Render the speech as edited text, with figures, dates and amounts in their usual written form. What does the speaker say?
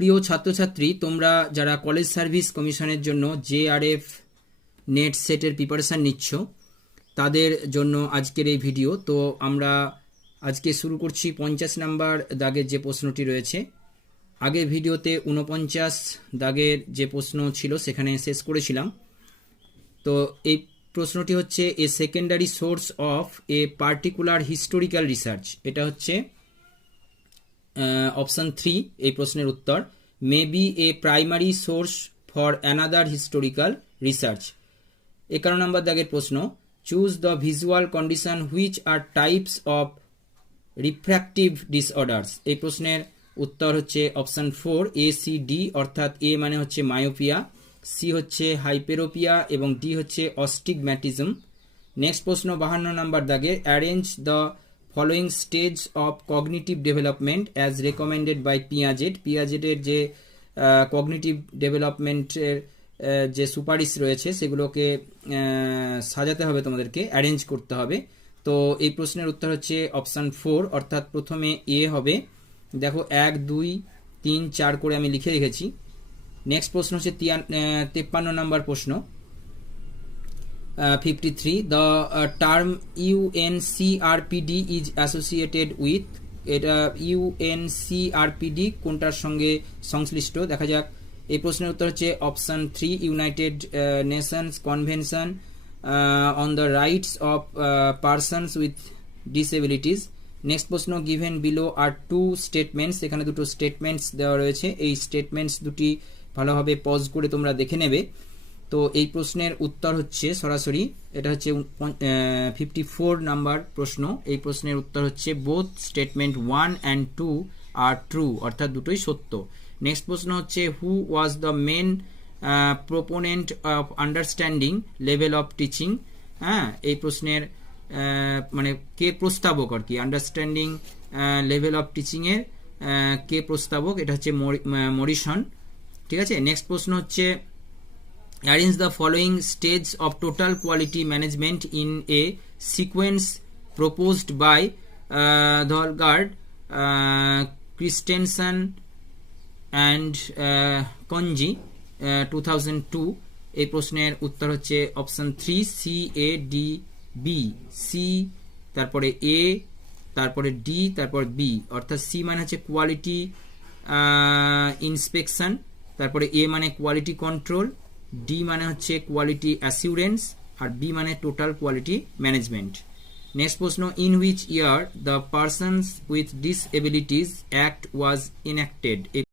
প্রিয় ছাত্রছাত্রী, তোমরা যারা কলেজ সার্ভিস কমিশনের জন্য জেআরএফ নেট সেটের প্রিপারেশান নিচ্ছ তাদের জন্য আজকের এই ভিডিও। তো আমরা আজকে শুরু করছি 50 নাম্বার দাগের যে প্রশ্নটি রয়েছে। আগের ভিডিওতে 49 দাগের যে প্রশ্ন ছিল সেখানে শেষ করেছিলাম। তো এই প্রশ্নটি হচ্ছে a secondary source of a particular historical research. এটা হচ্ছে অপশান 3 এই প্রশ্নের উত্তর। May B a primary source for another historical research. 51 নম্বর দাগের প্রশ্ন, choose the visual condition which are types of refractive disorders. এই প্রশ্নের উত্তর হচ্ছে অপশান 4 এ সি ডি, অর্থাৎ এ মানে হচ্ছে মায়োপিয়া, সি হচ্ছে হাইপেরোপিয়া এবং ডি হচ্ছে অস্টিগম্যাটিজম। নেক্সট প্রশ্ন 52 নম্বর দাগে, arrange the following stage of cognitive development as recommended by Piaget. পিয়াজেটের যে কগনিটিভ ডেভেলপমেন্টের যে সুপারিশ রয়েছে সেগুলোকে সাজাতে হবে, তোমাদেরকে অ্যারেঞ্জ করতে হবে। তো এই প্রশ্নের উত্তর হচ্ছে অপশান 4, অর্থাৎ প্রথমে এ হবে। দেখো 1, 2, 3, 4 করে আমি লিখে রেখেছি। নেক্সট প্রশ্ন হচ্ছে 53 নম্বর প্রশ্ন 53, the term UNCRPD is associated with. এটা ইউএনসিআরপিডি কোনটার সঙ্গে সংশ্লিষ্ট দেখা যাক। এই প্রশ্নের উত্তর হচ্ছে option 3 United Nations convention on the rights of persons with disabilities. Next প্রশ্ন, গিভেন বিলো আর 2 স্টেটমেন্টস। এখানে দুটো স্টেটমেন্টস দেওয়া রয়েছে, এই স্টেটমেন্টস দুটি ভালোভাবে পজ করে তোমরা দেখে নেবে। তো এই প্রশ্নের উত্তর হচ্ছে সরাসরি এটা হচ্ছে 54 নাম্বার প্রশ্ন। এই প্রশ্নের উত্তর হচ্ছে both statement 1 and 2 are true, অর্থাৎ দুটোই সত্য। নেক্সট প্রশ্ন হচ্ছে who was the main proponent of understanding level of teaching. হ্যাঁ, এই প্রশ্নের মানে কে প্রস্তাবক আর কি, আন্ডারস্ট্যান্ডিং লেভেল অফ টিচিংয়ের কে প্রস্তাবক, এটা হচ্ছে মরিসন। ঠিক আছে। নেক্সট প্রশ্ন হচ্ছে arrange the following stage of total quality management in a sequence proposed by Thorgard, Christensen and Konji 2002। এই প্রশ্নের উত্তর হচ্ছে option 3 C A D B. C, তারপরে এ, তারপরে ডি, তারপর বি, অর্থাৎ সি মানে হচ্ছে কোয়ালিটি ইন্সপেকশন, তারপরে এ মানে কোয়ালিটি কন্ট্রোল, ডি মানে হচ্ছে কোয়ালিটি অ্যাসিউরেন্স, আর বি মানে টোটাল কোয়ালিটি ম্যানেজমেন্ট। নেক্সট প্রশ্ন, in which year the persons with disabilities act was ইনঅ্যাক্টেড।